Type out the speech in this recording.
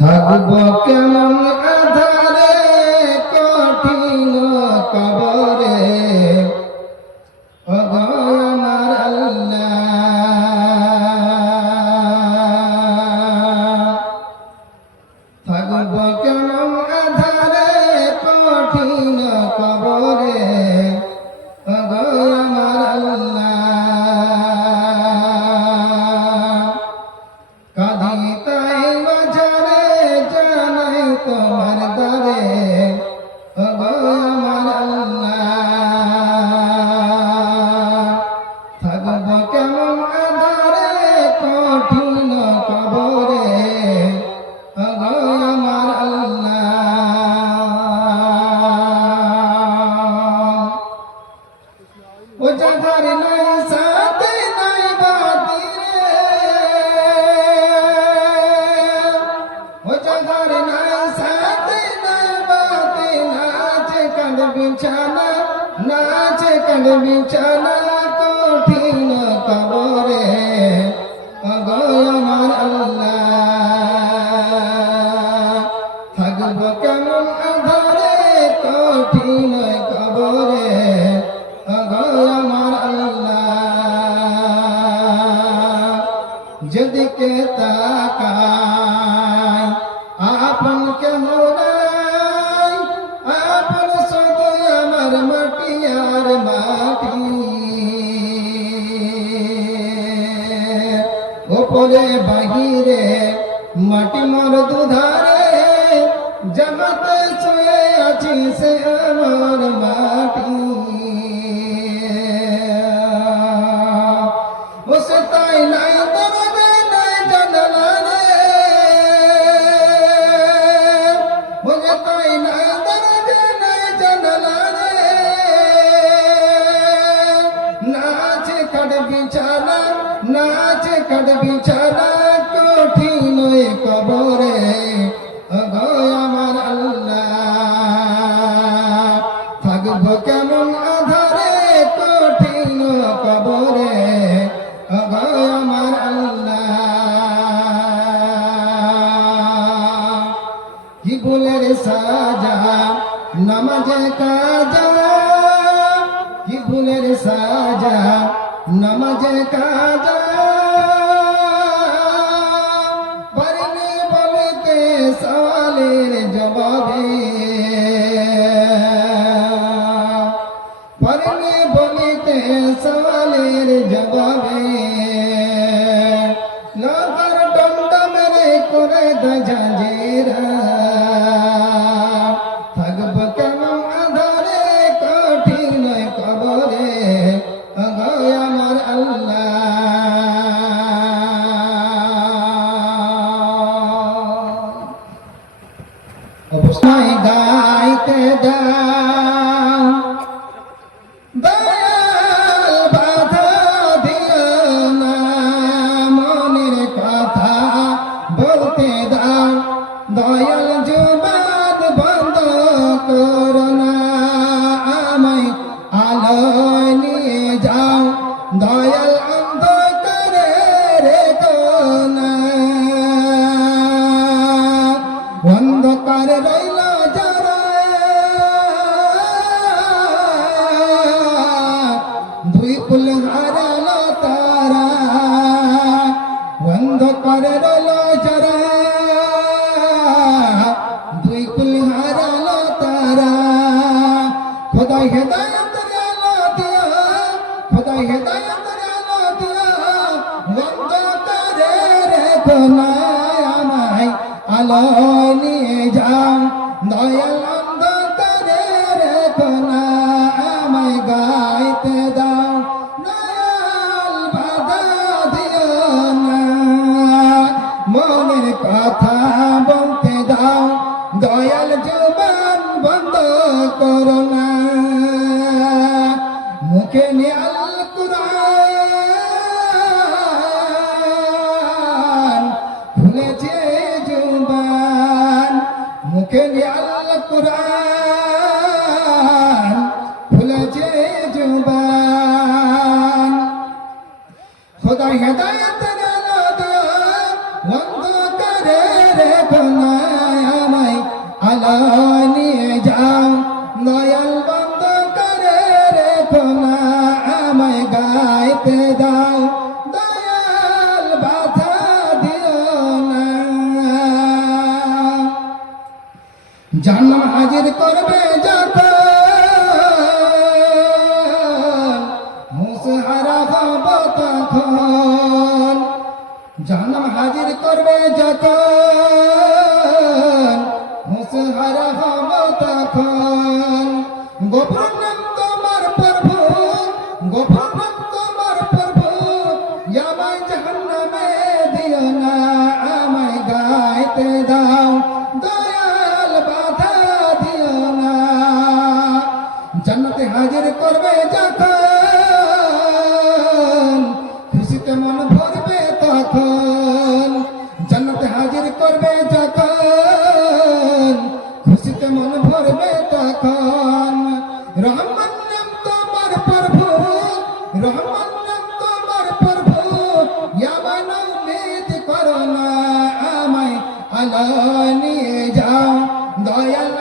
থাকব কেমন আধারে কঠিন কবরে ওগো আমার আল্লাহ। থাকব কেমন আধারে কঠিন কবরে ওগো আমার আল্লাহ। কাঁদি তাই মাঝারে জানাই তোমার দ্বারে ওগো আমার আল্লাহ। থাকব কেমন আধারে কঠিন কবরে ওগো আমার আল্লাহ। ও জাগার নাই সাথে নাই বাতি বিছানা নাচে কাল বিছানা কঠিন কবরে ওগো আমার আল্লাহ। থাকব কেমন আধারে কঠিন কবরে ওগো আমার আল্লাহ। যেদিকে তাকাই আপন কেহ নাই, আপন শুধু আমার মাটি আর মাটি। ওপরে বাহিরে মাটি মোর দুধারে, জামাতে শুয়ে আছি সে আমার মাটি। বসে তাই নাই দরজা নাই জানালা রে, বসে তাই নাই দরজা নাই জানালা রে। নাচে কাঠ বিছানা নাচে কাঠ বিছানা কঠিন কবরে ওগো আমার আল্লাহ। থাকব কেমন আধারে কঠিন কবরে ওগো আমার আল্লাহ। কি ভুলের সাজা নামাজে কাজা, কি ভুলের সাজা নামাজে কাজা। পারিনি বলতে সওয়ালের জবাবে, পারিনি বলতে সওয়ালের জবাবে। নগর দণ্ড মেরে করে দাজাজেরা। থাকব কেমন আধারে কঠিন কবরে ওগো আমার আল্লাহ। অবস্থায় গাইতে দাও দয়াল বাধা দিও না, মনের কথা বলতে দাও দয়াল জবান বন্ধ করো না। আমায় আলোয় নিয়ে যাও দয়াল অন্ধকারে রেখো না। অন্ধকারে রইল যারা দুই কুল হারালো তারা, অন্ধকারে রইল যারা দুই কুল হারালো তারা। খোদাই হেদায়েত আলো দিও, খোদাই হেদায়েত আলো দিও, অন্ধকারে রেখো না। আমায় আলোয় নিয়ে যাও দয়াল অন্ধকারে রেখো না। আমায় গাইতে দাও দয়াল বাধা দিও না, মনের কথা বলতে দাও দয়াল জবান বন্ধ করো না। মুখে নিয়ে আল কুরআন ভুলেছে জুবান, মুখে নিয়ে আল কুরআন ভুলেছে জুবান। খোদা হেদায়েত আলো দিও অন্ধকারে রেখো না। জাহান্নাম হাজির করবে যখন মুসহারা হব তখন জাহান্নাম হাজির করবে যখন মুসহারা হব তখন গোপন নাম তোমার প্রভু গোপন নাম তোমার প্রভু আমায় জাহান্নামে দিও না আমায় গাইতে দাও দয়াল বাধা দিও না জান্নাতে হাজির করবে যখন খুশিতে মন ভরবে তখন জান্নাতে হাজির করবে যখন খুশিতে মন ভরবে তখন রহমান নাম তোমার প্রভু রহমান নাম তোমার প্রভু আমায় উম্মীদ করো না আমায় আলো নিয়ে যাও দয়াল